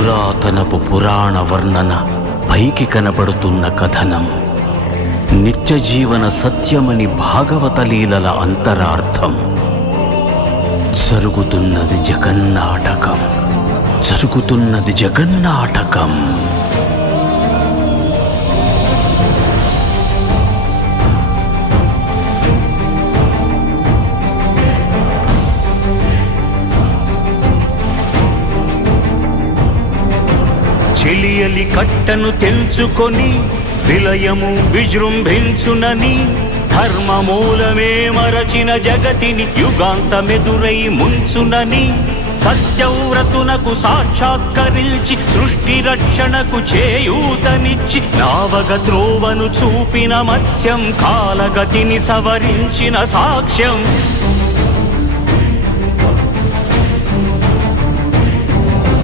పురాతనపు పురాణ వర్ణన, పైకి కనపడుతున్న కథనం, నిత్య జీవన సత్యమని భాగవత లీలల అంతరార్థం. జరుగుతున్నది జగన్నాటకం, జరుగుతున్నది జగన్నాటకం. చెలియలి కట్టను తెంచుకొని విలయము విజృంభించునని, ధర్మమూలమే మరచిన జగతిని యుగాంతమెదురై ముంచునని, సత్యవ్రతునకు సాక్షాత్కరించి సృష్టి రక్షణకు చేయూతనిచ్చి, నావగ త్రోవను చూపిన మత్స్యం, కాలగతిని సవరించిన సాక్ష్యం.